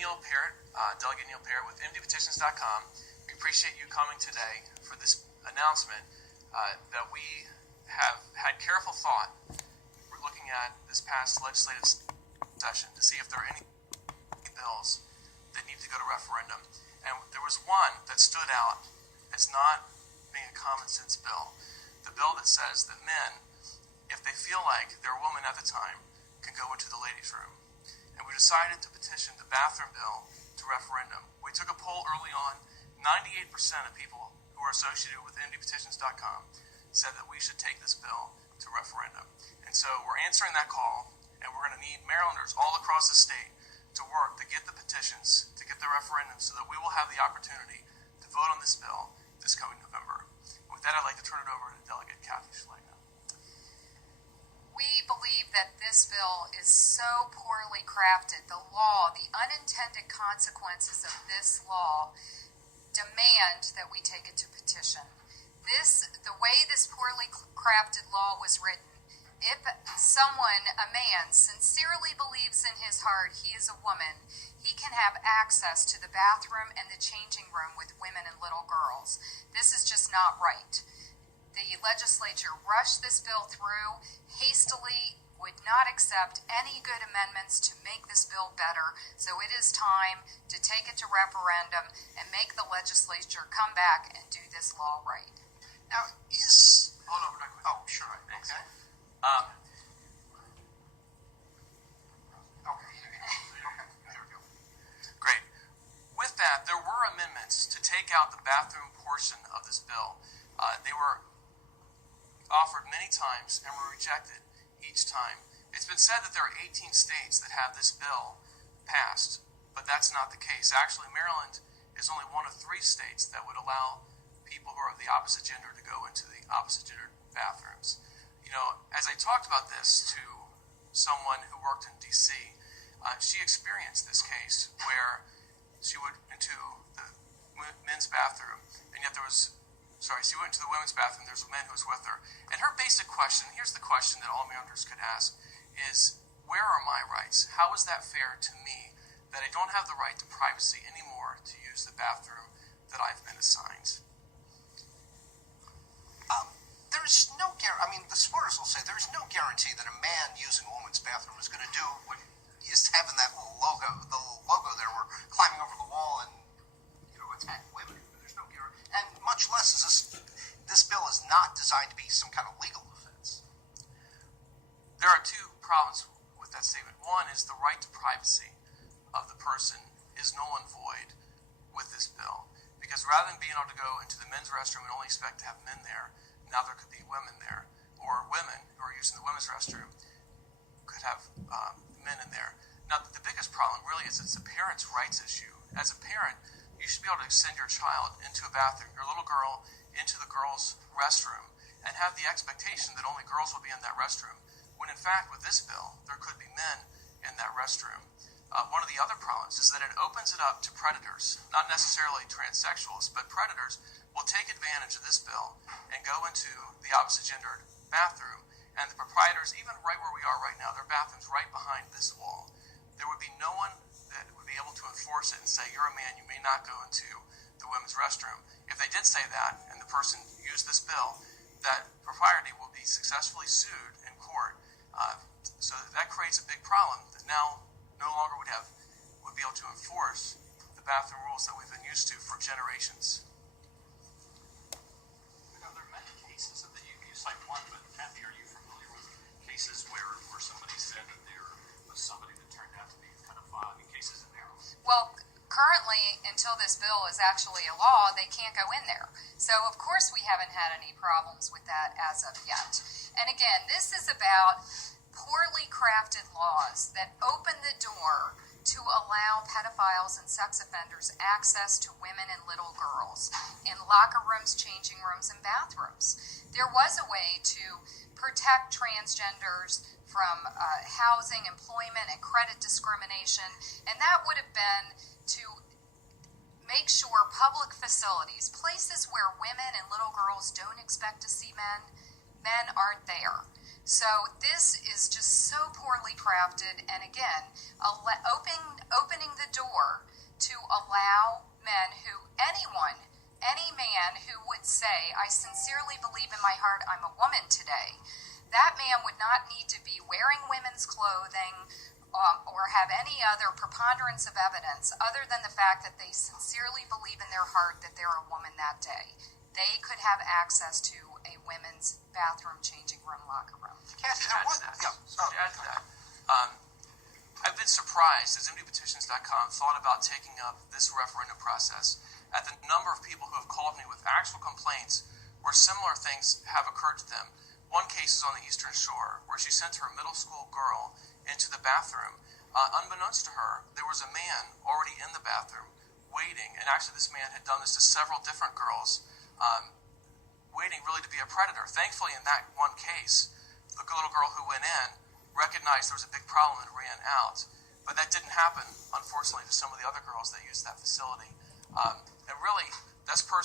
Neil Parrot, Delegate Neil Parrot with MDPetitions.com. We appreciate you coming today for this announcement that we have had careful thought. We're looking at this past legislative session to see if there are any bills that need to go to referendum. And there was one that stood out as not being a common sense bill. The bill that says that men, if they feel like they're a woman at the time, can go into the ladies' room. And we decided to petition the bathroom bill to referendum. We took a poll early on. 98% of people who are associated with MDPetitions.com said that we should take this bill to referendum. And so we're answering that call, and we're going to need Marylanders all across the state to work to get the petitions, to get the referendum, so that we will have the opportunity to vote on this bill this coming November. With that, I'd like to turn it over to Delegate Kathy Schlegel. We believe that this bill is so poorly crafted. The law, the unintended consequences of this law demand that we take it to petition. The way this poorly crafted law was written, if someone, a man, sincerely believes in his heart he is a woman, he can have access to the bathroom and the changing room with women and little girls. This is just not right. The legislature rushed this bill through hastily, would not accept any good amendments to make this bill better. So it is time to take it to referendum and make the legislature come back and do this law right. Now, hold on, real quick. Oh, sure. Thanks. Okay. There we go. Great. With that, there were amendments to take out the bathroom portion of this bill. They were offered many times and were rejected each time. It's been said that there are 18 states that have this bill passed, but that's not the case. Actually, Maryland is only one of 3 states that would allow people who are of the opposite gender to go into the opposite gender bathrooms. You know, as I talked about this to someone who worked in D.C., she experienced this case where she went into the men's bathroom, and yet she went into the women's bathroom, there's a man who was with her. And her basic question, here's the question that all Marylanders could ask, is where are my rights? How is that fair to me that I don't have the right to privacy anymore to use the bathroom that I've been assigned? There's no guarantee. I mean, the supporters will say there's no guarantee that a man using a woman's bathroom is going to do what is having that little logo, there, where climbing over the wall and, attack women. There's no guarantee. And much less is this bill is not designed to be some kind of legal offense. There are 2 problems with that statement. One is the right to privacy of the person is null and void with this bill. Because rather than being able to go into the men's restroom and only expect to have men there, now there could be women there, or women who are using the women's restroom could have men in there. Now, the biggest problem really is it's a parent's rights issue. As a parent, you should be able to send your child into a bathroom, your little girl, into the girls' restroom, and have the expectation that only girls will be in that restroom, when in fact, with this bill, there could be men in that restroom. One of the other problems is that it opens it up to predators, not necessarily transsexuals, but predators will take advantage of this bill and go into the opposite gendered bathroom, and the proprietors, even right where we are right now, their bathroom's right behind this wall. There would be no one that would be able to enforce it and say, you're a man, you may not go into the women's restroom. If they did say that, and the person used this bill, that propriety will be successfully sued in court. So that creates a big problem that now no longer would be able to enforce the bathroom rules that we've been used to for generations. Now, there are many cases that you cite one, but Kathy, are you familiar with cases where somebody said that there was somebody that turned out to be a pedophile? Any cases in there? Well, currently, until this bill is actually a law, they can't go in there. So, of course, we haven't had any problems with that as of yet. And again, this is about poorly crafted laws that open the door to allow pedophiles and sex offenders access to women and little girls in locker rooms, changing rooms, and bathrooms. There was a way to protect transgenders from housing, employment, and credit discrimination, and that would have been to make sure public facilities, places where women and little girls don't expect to see men aren't there. So this is just so poorly crafted, and again, opening the door to allow men who, any man who would say, I sincerely believe in my heart I'm a woman today, that man would not need to be wearing women's clothing or have any other preponderance of evidence other than the fact that they sincerely believe in their heart that they're a woman that day. They could have access to a women's bathroom, changing room, locker room. Kathy, To add to that, I've been surprised as MDPetitions.com thought about taking up this referendum process at the number of people who have called me with actual complaints where similar things have occurred to them. One case is on the Eastern Shore where she sent her middle school girl into the bathroom. Unbeknownst to her, there was a man already in the bathroom waiting, and actually this man had done this to several different girls, waiting really to be a predator. Thankfully, in that one case, the little girl who went in recognized there was a big problem and ran out. But that didn't happen, unfortunately, to some of the other girls that used that facility. And really, that's